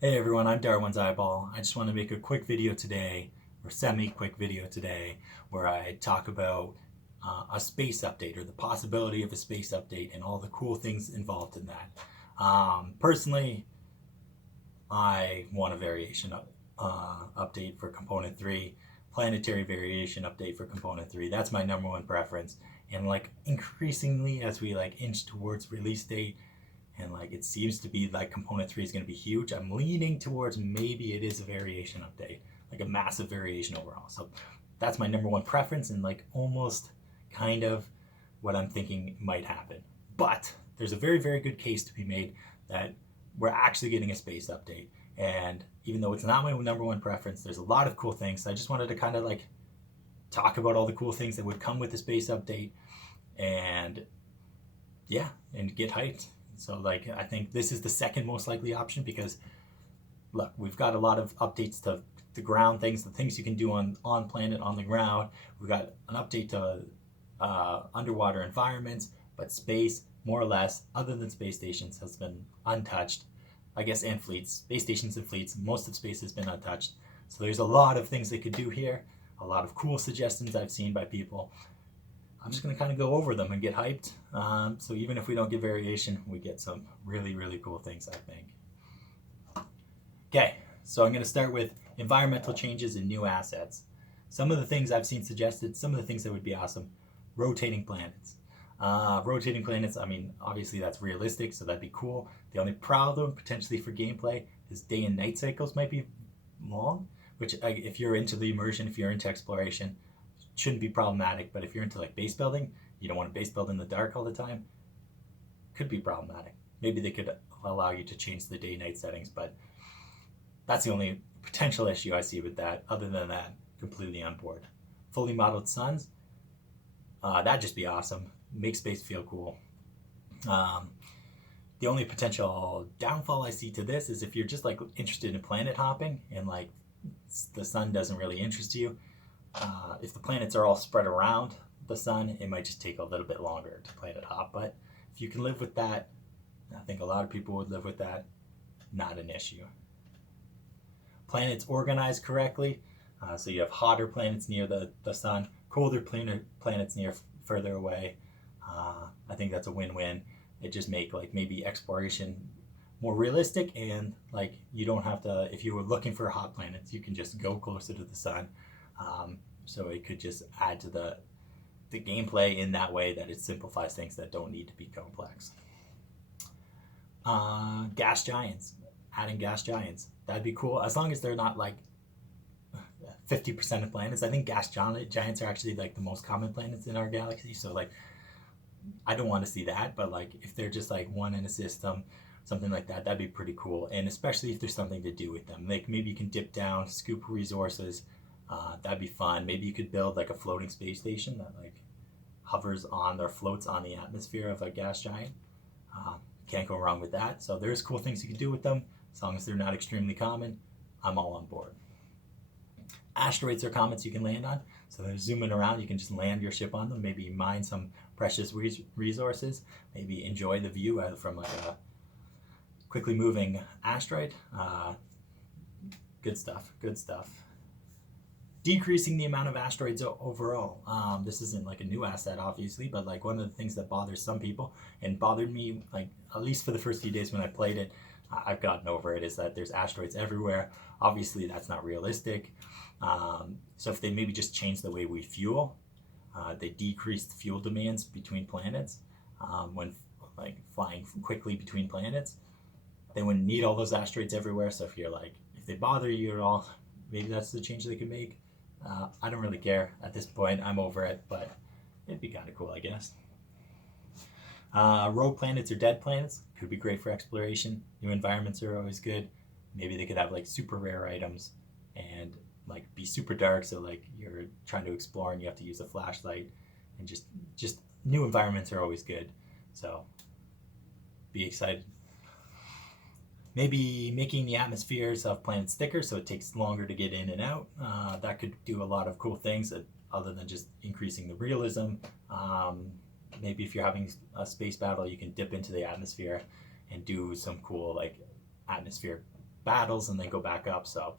Hey everyone, I'm Darwin's Eyeball. I just want to make a quick video today, or semi-quick video today, where I talk about a space update or the possibility of a space update and all the cool things involved in that. Personally, I want a variation update for Component 3, planetary variation update for Component 3. That's my number one preference. And like increasingly as we like inch towards release date, and like it seems to be like component 3 is going to be huge, I'm leaning towards maybe it is a variation update, like a massive variation overall. So that's my number one preference and like almost kind of what I'm thinking might happen. But there's a very, very good case to be made that we're actually getting a space update. And even though it's not my number one preference, there's a lot of cool things. So I just wanted to kind of like talk about all the cool things that would come with the space update and yeah, and get hyped. So like I think this is the second most likely option because look, we've got a lot of updates to the ground things, the things you can do on planet on the ground. We've got an update to underwater environments, but space more or less, other than space stations, has been untouched. I guess and fleets, space stations and fleets, most of space has been untouched. So there's a lot of things they could do here, a lot of cool suggestions I've seen by people. I'm just going to kind of go over them and get hyped. So even if we don't get variation, we get some really, really cool things, I think. Okay, so I'm going to start with environmental changes and new assets. Some of the things I've seen suggested, some of the things that would be awesome. Rotating planets. Rotating planets, I mean, obviously that's realistic, so that'd be cool. The only problem potentially for gameplay is day and night cycles might be long, which if you're into the immersion, if you're into exploration, shouldn't be problematic. But if you're into like base building, you don't want to base build in the dark all the time, could be problematic. Maybe they could allow you to change the day night settings, but that's the only potential issue I see with that. Other than that, completely on board. Fully modeled suns, that'd just be awesome. Make space feel cool. Um, the only potential downfall I see to this is if you're just like interested in planet hopping and like the sun doesn't really interest you. If the planets are all spread around the sun, it might just take a little bit longer to planet hop. But if you can live with that, I think a lot of people would live with that. Not an issue. Planets organized correctly, so you have hotter planets near the sun, colder planets near further away. I think that's a win-win. It just make like maybe exploration more realistic, and like you don't have to, if you were looking for hot planets, you can just go closer to the sun. So it could just add to the gameplay in that way that it simplifies things that don't need to be complex. Gas giants, adding gas giants, that'd be cool as long as they're not like 50% of planets. I think gas giants are actually like the most common planets in our galaxy. So like I don't want to see that, but like if they're just like one in a system, something like that, that'd be pretty cool. And especially if there's something to do with them, like maybe you can dip down, scoop resources. That'd be fun. Maybe you could build like a floating space station that like hovers on or floats on the atmosphere of a gas giant. Can't go wrong with that. So there's cool things you can do with them as long as they're not extremely common. I'm all on board. Asteroids are comets you can land on. So they're zooming around. You can just land your ship on them. Maybe mine some precious resources. Maybe enjoy the view from like a quickly moving asteroid. Good stuff. Good stuff. Decreasing the amount of asteroids overall. This isn't like a new asset, obviously, but like one of the things that bothers some people and bothered me, like at least for the first few days when I played it, I've gotten over it, is that there's asteroids everywhere. Obviously, that's not realistic. So if they maybe just change the way we fuel, they decreased fuel demands between planets when like flying quickly between planets. They wouldn't need all those asteroids everywhere. So if you're like, if they bother you at all, maybe that's the change they could make. I don't really care at this point. I'm over it, but it'd be kind of cool, I guess. Rogue planets or dead planets could be great for exploration. New environments are always good. Maybe they could have like super rare items and like be super dark, so like you're trying to explore and you have to use a flashlight, and just new environments are always good. So be excited. Maybe making the atmospheres of planets thicker so it takes longer to get in and out. That could do a lot of cool things other than just increasing the realism. Maybe if you're having a space battle, you can dip into the atmosphere and do some cool like atmosphere battles and then go back up. So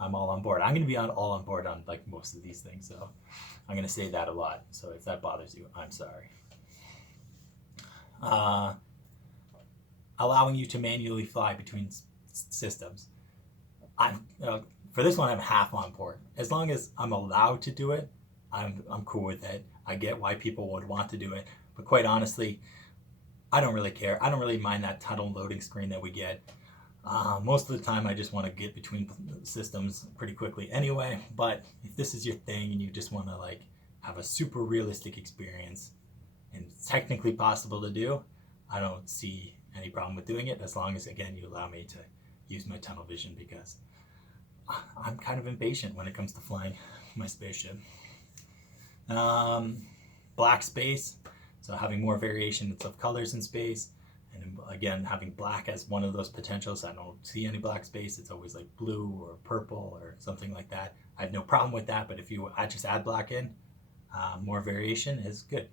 I'm all on board. I'm going to be all on board on like most of these things. So I'm going to say that a lot. So if that bothers you, I'm sorry. Allowing you to manually fly between systems. For this one, I'm half on board. As long as I'm allowed to do it, I'm cool with it. I get why people would want to do it, but quite honestly, I don't really care. I don't really mind that tunnel loading screen that we get. Most of the time, I just want to get between systems pretty quickly anyway. But if this is your thing and you just want to like have a super realistic experience, and it's technically possible to do, I don't see any problem with doing it, as long as, again, you allow me to use my tunnel vision, because I'm kind of impatient when it comes to flying my spaceship. Black space, so having more variation of colors in space, and again, having black as one of those potentials. I don't see any black space. It's always like blue or purple or something like that. I have no problem with that, but if you just add black in, more variation is good.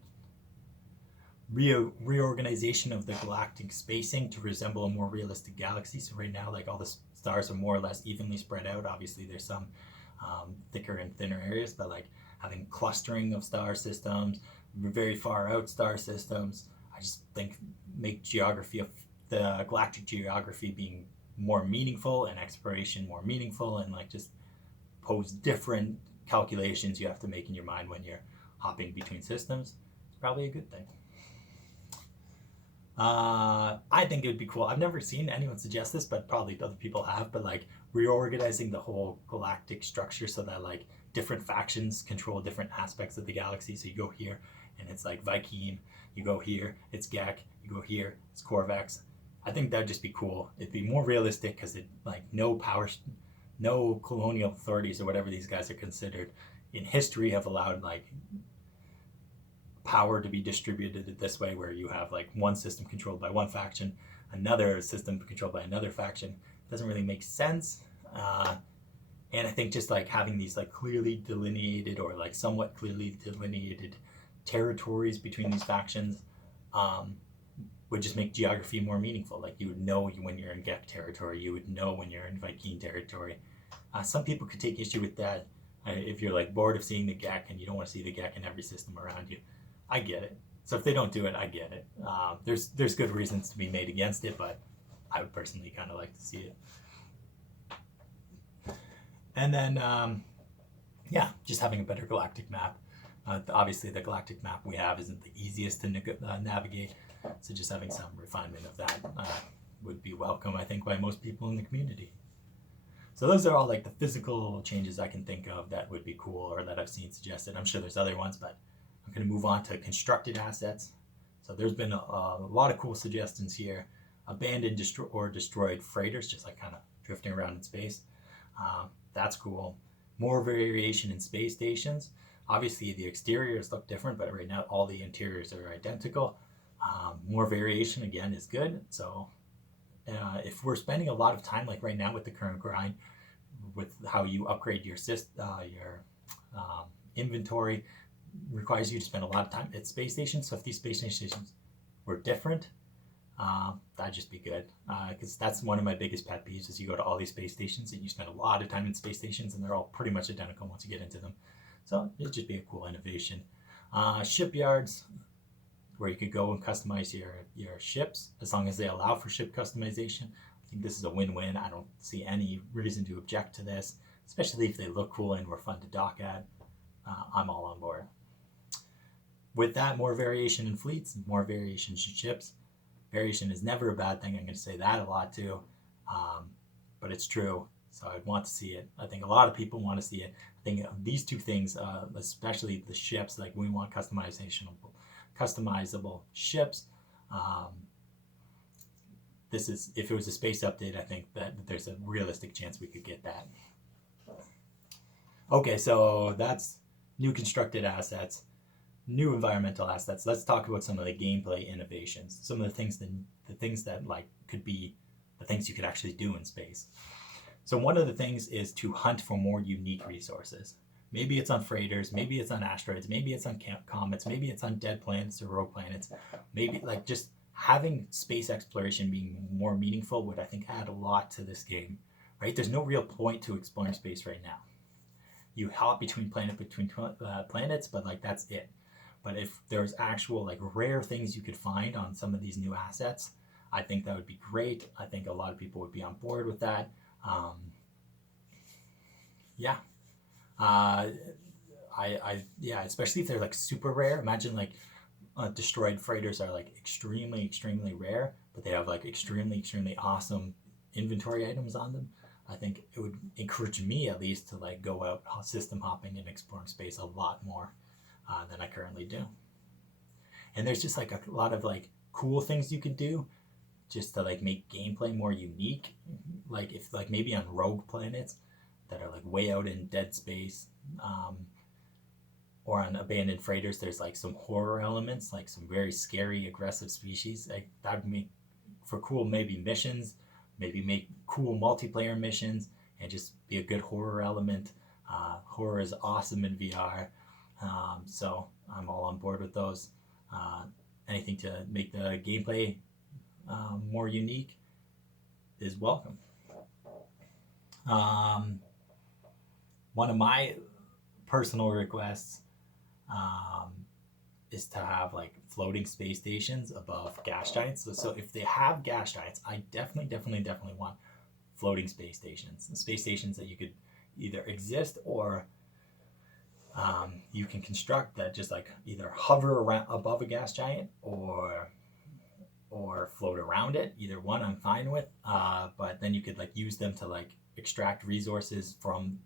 Reorganization of the galactic spacing to resemble a more realistic galaxy. So right now, like all the stars are more or less evenly spread out. Obviously, there's some thicker and thinner areas, but like having clustering of star systems, very far out star systems, I just think make geography of the galactic geography being more meaningful and exploration more meaningful, and like just pose different calculations you have to make in your mind when you're hopping between systems. It's probably a good thing. I think it would be cool. I've never seen anyone suggest this, but probably other people have, but like reorganizing the whole galactic structure so that like different factions control different aspects of the galaxy. So you go here and it's like Viking, you go here, it's Gek, you go here, it's Corvex. I think that'd just be cool. It'd be more realistic because it like no colonial authorities or whatever these guys are considered in history have allowed like power to be distributed this way, where you have like one system controlled by one faction, another system controlled by another faction. It doesn't really make sense. And I think just like having these like clearly delineated or like somewhat clearly delineated territories between these factions would just make geography more meaningful. Like you would know when you're in Gek territory, you would know when you're in Viking territory. Some people could take issue with that if you're like bored of seeing the Gek and you don't want to see the Gek in every system around you. I get it. So if they don't do it, I get it. There's good reasons to be made against it, but I would personally kind of like to see it. And then, yeah, just having a better galactic map. Obviously, the galactic map we have isn't the easiest to navigate, so just having some refinement of that would be welcome, I think, by most people in the community. So those are all like the physical changes I can think of that would be cool or that I've seen suggested. I'm sure there's other ones, but I'm going to move on to constructed assets. So there's been a lot of cool suggestions here. Abandoned or destroyed freighters, just like kind of drifting around in space. That's cool. More variation in space stations. Obviously, the exteriors look different, but right now all the interiors are identical. More variation, again, is good. So if we're spending a lot of time, like right now with the current grind, with how you upgrade your inventory, requires you to spend a lot of time at space stations. So if these space stations were different, that'd just be good, because that's one of my biggest pet peeves is you go to all these space stations and you spend a lot of time in space stations and they're all pretty much identical once you get into them. So it'd just be a cool innovation. Shipyards, where you could go and customize your ships as long as they allow for ship customization. I think this is a win-win. I don't see any reason to object to this, especially if they look cool and were fun to dock at. I'm all on board. With that, more variation in fleets, more variation in ships. Variation is never a bad thing. I'm going to say that a lot too, but it's true. So I'd want to see it. I think a lot of people want to see it. I think these two things, especially the ships, like we want customizable ships. This is, if it was a space update, I think that there's a realistic chance we could get that. Okay, so that's new constructed assets. New environmental assets. Let's talk about some of the gameplay innovations. Some of the things that like could be the things you could actually do in space. So one of the things is to hunt for more unique resources. Maybe it's on freighters, maybe it's on asteroids, maybe it's on comets, maybe it's on dead planets or rogue planets. Maybe like just having space exploration being more meaningful would, I think, add a lot to this game, right? There's no real point to exploring space right now. You hop between planets, but like that's it. But if there's actual like rare things you could find on some of these new assets, I think that would be great. I think a lot of people would be on board with that. Yeah. Uh, yeah, especially if they're like super rare. Imagine like destroyed freighters are like extremely rare, but they have like extremely awesome inventory items on them. I think it would encourage me at least to like go out system hopping and exploring space a lot more than I currently do. And there's just like a lot of like cool things you could do just to like make gameplay more unique. Like if like maybe on rogue planets that are like way out in dead space, or on abandoned freighters, there's like some horror elements, like some very scary, aggressive species. Like that would make for cool maybe missions, maybe make cool multiplayer missions, and just be a good horror element. Horror is awesome in VR, so I'm all on board with those. Anything to make the gameplay more unique is welcome. One of my personal requests is to have like floating space stations above gas giants. So if they have gas giants, I definitely want floating space stations that you could either exist or you can construct that just like either hover around above a gas giant or float around it. Either one I'm fine with, but then you could like use them to like extract resources from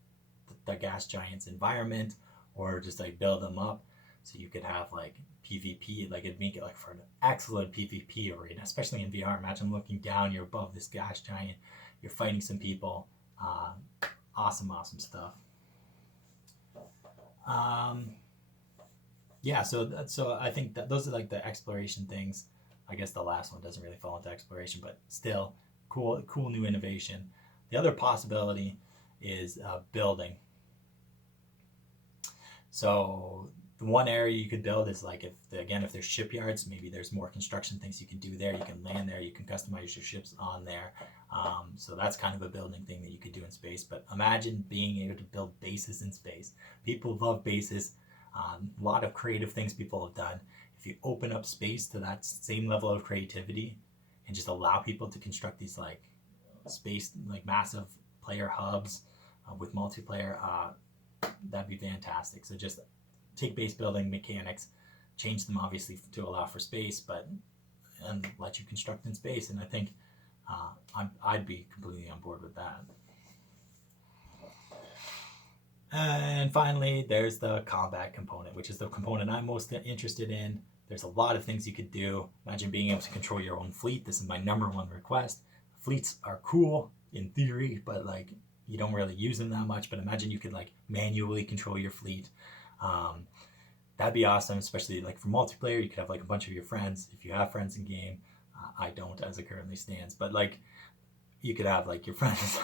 the gas giant's environment, or just like build them up so you could have like PvP. Like it'd make it like for an excellent PvP arena, especially in VR. Imagine looking down, you're above this gas giant, you're fighting some people. Awesome stuff. Yeah, so I think that those are like the exploration things. I guess the last one doesn't really fall into exploration, but still cool new innovation. The other possibility is building. So the one area you could build is like if there's shipyards, maybe there's more construction things you can do there. You can land there, you can customize your ships on there. So that's kind of a building thing that you could do in space. But imagine being able to build bases in space. People love bases. A lot of creative things people have done. If you open up space to that same level of creativity and just allow people to construct these like space, like massive player hubs with multiplayer, that'd be fantastic. So just take base building mechanics, change them obviously to allow for space, and let you construct in space. And I think I'd be completely on board with that. And finally, there's the combat component, which is the component I'm most interested in. There's a lot of things you could do. Imagine being able to control your own fleet. This is my number one request. Fleets are cool in theory, but like you don't really use them that much. But imagine you could like manually control your fleet. That'd be awesome, especially like for multiplayer. You could have like a bunch of your friends if you have friends in game. I don't, as it currently stands, but like you could have like your friends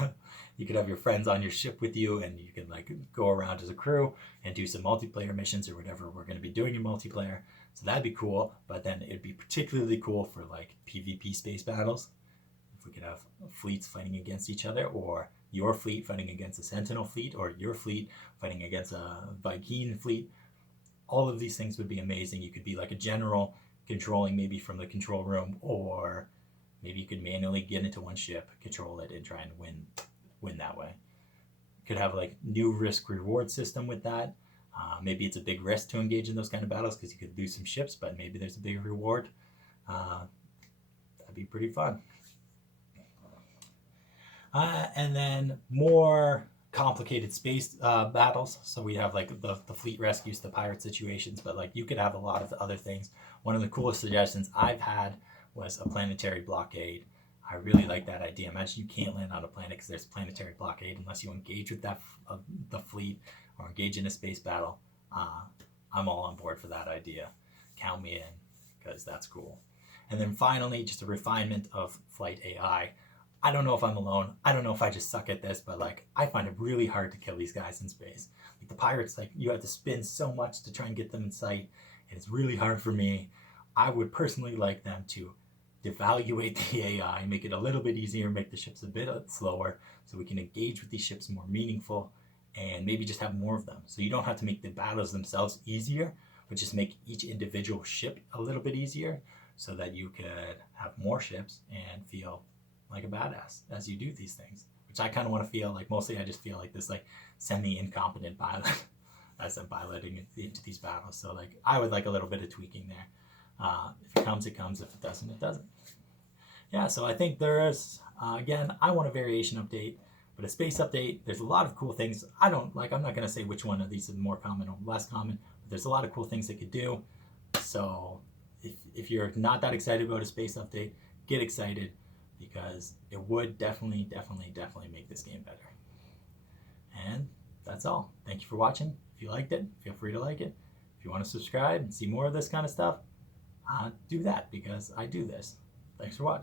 you could have your friends on your ship with you, and you can like go around as a crew and do some multiplayer missions or whatever we're going to be doing in multiplayer. So that'd be cool. But then it'd be particularly cool for like PvP space battles, if we could have fleets fighting against each other, or your fleet fighting against a Sentinel fleet, or your fleet fighting against a Viking fleet. All of these things would be amazing. You could be like a general controlling maybe from the control room, or maybe you could manually get into one ship, control it, and try and win that way. You could have like new risk reward system with that. Maybe it's a big risk to engage in those kind of battles because you could lose some ships, but maybe there's a big reward. That'd be pretty fun. And then more complicated space battles. So we have like the fleet rescues, the pirate situations, but like you could have a lot of other things. One of the coolest suggestions I've had was a planetary blockade. I really like that idea. Imagine you can't land on a planet because there's planetary blockade unless you engage with the fleet or engage in a space battle. I'm all on board for that idea. Count me in, because that's cool. And then finally, just a refinement of flight AI. I don't know if I'm alone. I don't know if I just suck at this, but like I find it really hard to kill these guys in space. Like the pirates, like you have to spin so much to try and get them in sight, and it's really hard for me. I would personally like them to devaluate the AI, make it a little bit easier, make the ships a bit slower, so we can engage with these ships more meaningful, and maybe just have more of them. So you don't have to make the battles themselves easier, but just make each individual ship a little bit easier, so that you could have more ships and feel like a badass as you do these things. Which I kind of want to feel like, mostly I just feel like this like semi-incompetent pilot as I'm piloting into these battles. So like I would like a little bit of tweaking there. If it comes, it comes. If it doesn't, it doesn't. Yeah, so I think there's, again, I want a variation update, but a space update, there's a lot of cool things. I'm not going to say which one of these is more common or less common, but there's a lot of cool things they could do. So if you're not that excited about a space update, get excited, because it would definitely make this game better. And that's all. Thank you for watching. If you liked it, feel free to like it. If you want to subscribe and see more of this kind of stuff, do that, because I do this. Thanks for watching.